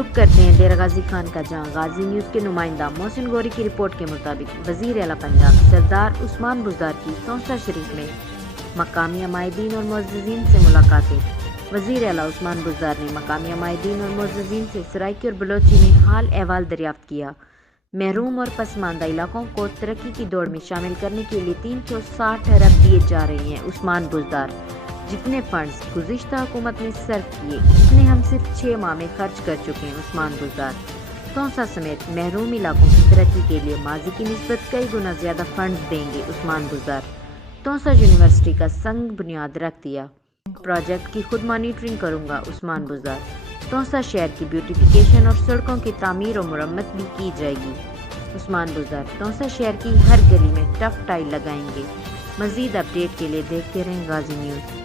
رخ کرتے ہیں ڈیرہ غازی خان کا، جہاں غازی نیوز کے نمائندہ محسن گوری کی رپورٹ کے مطابق وزیر اعلیٰ پنجاب سردار عثمان بزدار کی تونسہ شریف میں مقامی عمائدین اور معززین سے ملاقاتیں۔ وزیر اعلیٰ عثمان بزدار نے مقامی عمائدین اور معززین سے سرائکی اور بلوچی میں حال احوال دریافت کیا۔ محروم اور پسماندہ علاقوں کو ترقی کی دوڑ میں شامل کرنے کے لیے 360 ارب دیے جا رہے ہیں۔ عثمان بزدار: جتنے فنڈز گزشتہ حکومت نے صرف کیے اتنے ہم صرف 6 ماہ میں خرچ کر چکے ہیں۔ عثمان بزدار: تونسہ سمیت محروم علاقوں کی ترقی کے لیے ماضی کی نسبت کئی گنا زیادہ فنڈز دیں گے۔ عثمان بزدار: تونسہ یونیورسٹی کا سنگ بنیاد رکھ دیا، پروجیکٹ کی خود مانیٹرنگ کروں گا۔ عثمان بزدار: تونسہ شہر کی بیوٹیفیکیشن اور سڑکوں کی تعمیر و مرمت بھی کی جائے گی۔ عثمان بزدار: تونسہ شہر کی ہر گلی میں ٹف ٹائل لگائیں گے۔ مزید اپ ڈیٹ کے لیے دیکھتے رہیں غازی نیوز۔